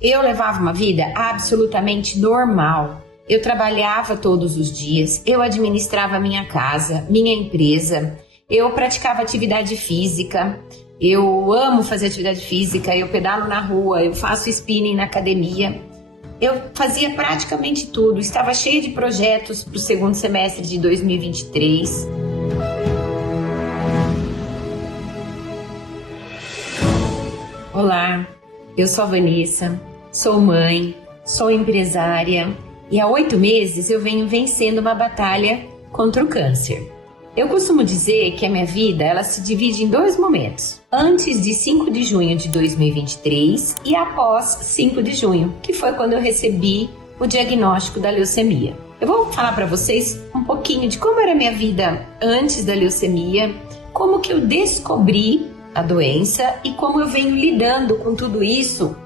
Eu levava uma vida absolutamente normal. Eu trabalhava todos os dias, eu administrava minha casa, minha empresa, eu praticava atividade física, eu amo fazer atividade física, eu pedalo na rua, eu faço spinning na academia. Eu fazia praticamente tudo, estava cheia de projetos para o segundo semestre de 2023. Olá, eu sou a Vanessa, sou mãe, sou empresária e há 8 meses eu venho vencendo uma batalha contra o câncer. Eu costumo dizer que a minha vida ela se divide em 2 momentos, antes de 5 de junho de 2023 e após 5 de junho, que foi quando eu recebi o diagnóstico da leucemia. Eu vou falar para vocês um pouquinho de como era a minha vida antes da leucemia, como que eu descobri a doença e como eu venho lidando com tudo isso,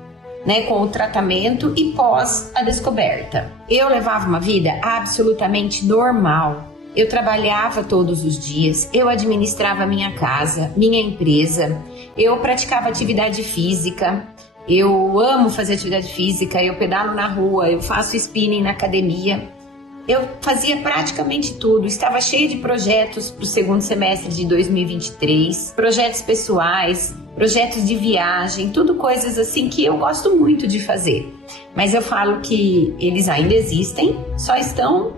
com o tratamento e pós a descoberta. Eu levava uma vida absolutamente normal. Eu trabalhava todos os dias, eu administrava minha casa, minha empresa, eu praticava atividade física, eu amo fazer atividade física, eu pedalo na rua, eu faço spinning na academia. Eu fazia praticamente tudo, estava cheia de projetos para o segundo semestre de 2023, projetos pessoais, projetos de viagem, tudo coisas assim que eu gosto muito de fazer. Mas eu falo que eles ainda existem, só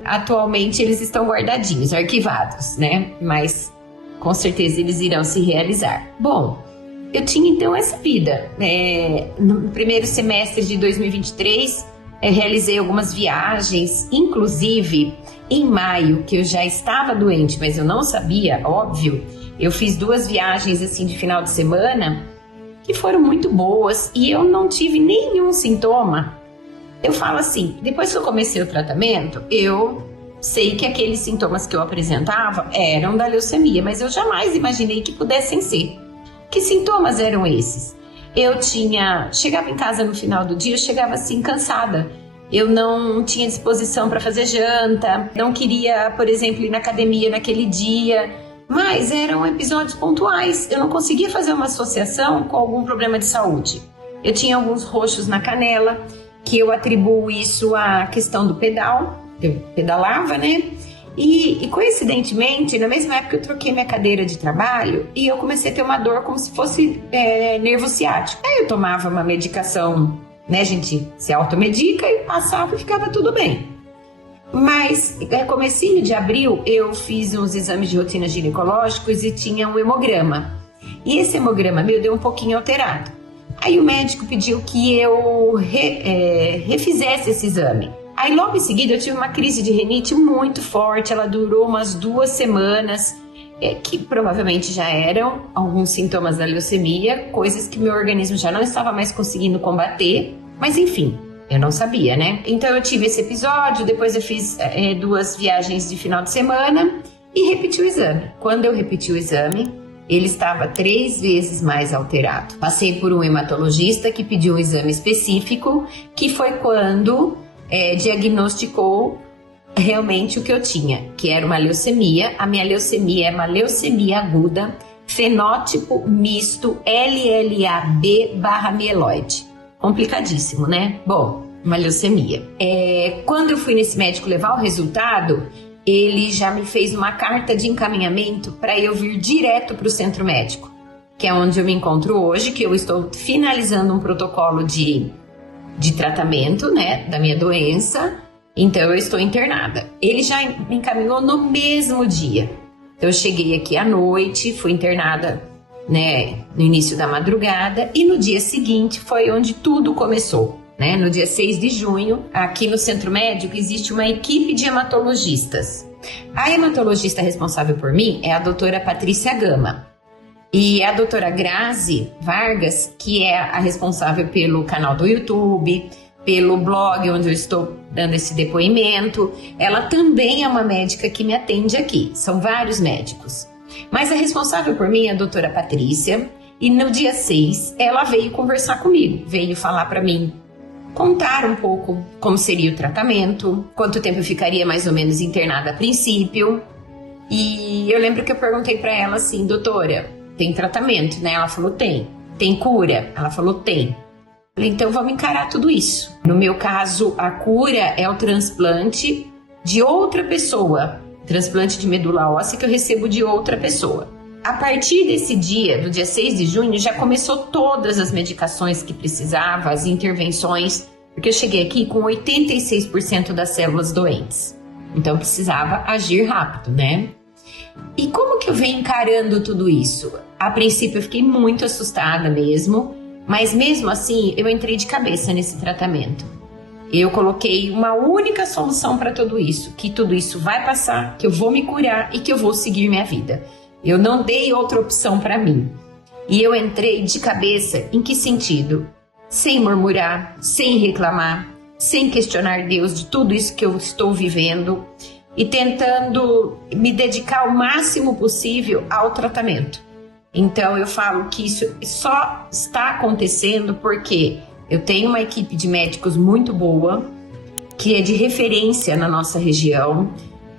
atualmente eles estão guardadinhos, arquivados, Mas com certeza eles irão se realizar. Bom, eu tinha então essa vida. No primeiro semestre de 2023, realizei algumas viagens, inclusive em maio, que eu já estava doente, mas eu não sabia, óbvio. Eu fiz 2 viagens assim de final de semana que foram muito boas e eu não tive nenhum sintoma. Eu falo assim, depois que eu comecei o tratamento, eu sei que aqueles sintomas que eu apresentava eram da leucemia, mas eu jamais imaginei que pudessem ser. Que sintomas eram esses? Chegava em casa no final do dia, eu chegava assim cansada. Eu não tinha disposição para fazer janta, não queria, por exemplo, ir na academia naquele dia, mas eram episódios pontuais. Eu não conseguia fazer uma associação com algum problema de saúde. Eu tinha alguns roxos na canela, que eu atribuo isso à questão do pedal. Eu pedalava, E coincidentemente, na mesma época eu troquei minha cadeira de trabalho e eu comecei a ter uma dor como se fosse nervo ciático. Aí eu tomava uma medicação, a gente se automedica e passava e ficava tudo bem. Mas, comecinho de abril, eu fiz uns exames de rotina ginecológicos e tinha um hemograma. E esse hemograma meu deu um pouquinho alterado. Aí o médico pediu que eu refizesse esse exame. Aí logo em seguida eu tive uma crise de rinite muito forte, ela durou umas 2 semanas, que provavelmente já eram alguns sintomas da leucemia, coisas que meu organismo já não estava mais conseguindo combater, mas enfim, eu não sabia, Então eu tive esse episódio, depois eu fiz 2 viagens de final de semana e repeti o exame. Quando eu repeti o exame, ele estava 3 vezes mais alterado. Passei por um hematologista que pediu um exame específico, que foi quando diagnosticou realmente o que eu tinha, que era uma leucemia. A minha leucemia é uma leucemia aguda, fenótipo misto LLAB/mieloide. Complicadíssimo, Bom, uma leucemia. Quando eu fui nesse médico levar o resultado, ele já me fez uma carta de encaminhamento para eu vir direto para o centro médico, que é onde eu me encontro hoje, que eu estou finalizando um protocolo de tratamento, da minha doença, então eu estou internada. Ele já me encaminhou no mesmo dia. Então eu cheguei aqui à noite, fui internada, no início da madrugada, e no dia seguinte foi onde tudo começou, No dia 6 de junho, aqui no centro médico, existe uma equipe de hematologistas. A hematologista responsável por mim é a doutora Patrícia Gama. E a doutora Grazi Vargas, que é a responsável pelo canal do YouTube, pelo blog onde eu estou dando esse depoimento, ela também é uma médica que me atende aqui. São vários médicos. Mas a responsável por mim é a doutora Patrícia. E no dia 6, ela veio conversar comigo, veio falar para mim, contar um pouco como seria o tratamento, quanto tempo eu ficaria mais ou menos internada a princípio. E eu lembro que eu perguntei para ela assim, doutora, tem tratamento, Ela falou, tem. Tem cura? Ela falou, tem. Falei, então vamos encarar tudo isso. No meu caso, a cura é o transplante de outra pessoa, transplante de medula óssea que eu recebo de outra pessoa. A partir desse dia, do dia 6 de junho, já começou todas as medicações que precisava, as intervenções, porque eu cheguei aqui com 86% das células doentes. Então precisava agir rápido, né? E como que eu venho encarando tudo isso? A princípio eu fiquei muito assustada mesmo, mas mesmo assim eu entrei de cabeça nesse tratamento. Eu coloquei uma única solução para tudo isso, que tudo isso vai passar, que eu vou me curar e que eu vou seguir minha vida. Eu não dei outra opção para mim. E eu entrei de cabeça em que sentido? Sem murmurar, sem reclamar, sem questionar Deus de tudo isso que eu estou vivendo e tentando me dedicar o máximo possível ao tratamento. Então eu falo que isso só está acontecendo porque eu tenho uma equipe de médicos muito boa, que é de referência na nossa região.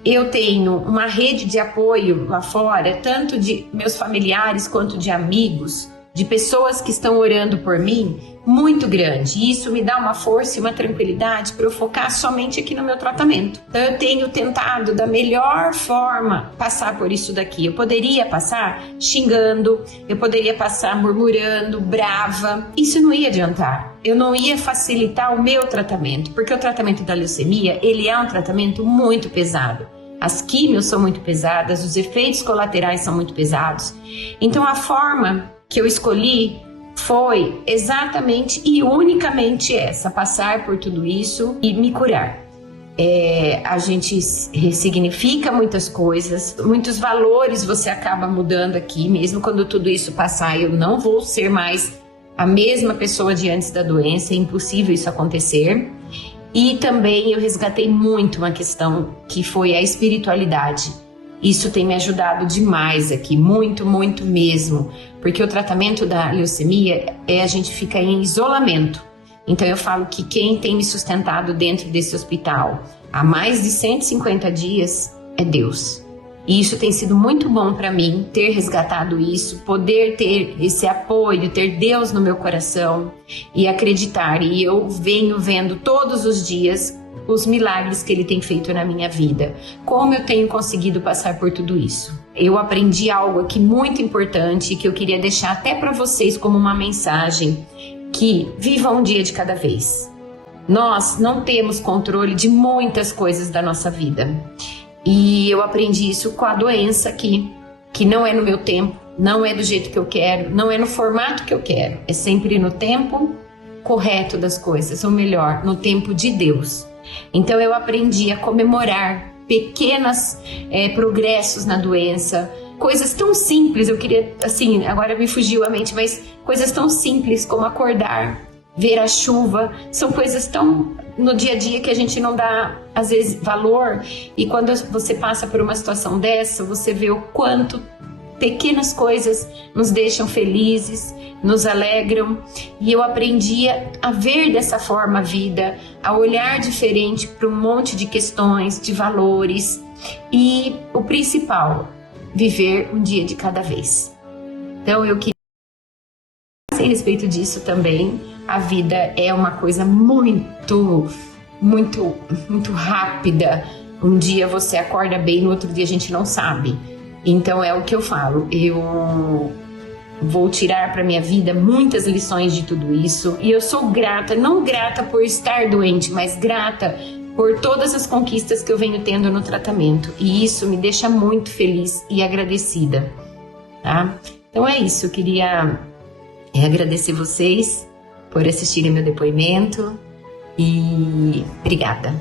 Eu tenho uma rede de apoio lá fora, tanto de meus familiares quanto de amigos, de pessoas que estão orando por mim, muito grande. E isso me dá uma força e uma tranquilidade para eu focar somente aqui no meu tratamento. Então eu tenho tentado da melhor forma passar por isso daqui. Eu poderia passar xingando, eu poderia passar murmurando, brava. Isso não ia adiantar. Eu não ia facilitar o meu tratamento, porque o tratamento da leucemia, ele é um tratamento muito pesado. As químios são muito pesadas, os efeitos colaterais são muito pesados. Então a forma que eu escolhi foi exatamente e unicamente essa, passar por tudo isso e me curar. A gente ressignifica muitas coisas, muitos valores você acaba mudando aqui, mesmo quando tudo isso passar, eu não vou ser mais a mesma pessoa de antes da doença, é impossível isso acontecer. E também eu resgatei muito uma questão que foi a espiritualidade. Isso tem me ajudado demais aqui, muito, muito mesmo, porque o tratamento da leucemia a gente fica em isolamento. Então eu falo que quem tem me sustentado dentro desse hospital há mais de 150 dias é Deus. E isso tem sido muito bom para mim, ter resgatado isso, poder ter esse apoio, ter Deus no meu coração e acreditar. E eu venho vendo todos os dias os milagres que Ele tem feito na minha vida. Como eu tenho conseguido passar por tudo isso. Eu aprendi algo aqui muito importante que eu queria deixar até para vocês como uma mensagem, que vivam um dia de cada vez. Nós não temos controle de muitas coisas da nossa vida. E eu aprendi isso com a doença aqui, que não é no meu tempo, não é do jeito que eu quero, não é no formato que eu quero. É sempre no tempo correto das coisas, ou melhor, no tempo de Deus. Então eu aprendi a comemorar pequenos progressos na doença, coisas tão simples, eu queria, assim, agora me fugiu a mente, mas coisas tão simples como acordar, ver a chuva, são coisas tão no dia a dia que a gente não dá, às vezes, valor. E quando você passa por uma situação dessa, você vê o quanto pequenas coisas nos deixam felizes, nos alegram. E eu aprendi a ver dessa forma a vida, a olhar diferente para um monte de questões, de valores. E o principal, viver um dia de cada vez. Então eu queria a respeito disso também. A vida é uma coisa muito, muito, muito rápida. Um dia você acorda bem, no outro dia a gente não sabe. Então é o que eu falo. Eu vou tirar para minha vida muitas lições de tudo isso. E eu sou grata, não grata por estar doente, mas grata por todas as conquistas que eu venho tendo no tratamento. E isso me deixa muito feliz e agradecida, tá? Então é isso, eu queria agradecer vocês por assistirem meu depoimento e obrigada.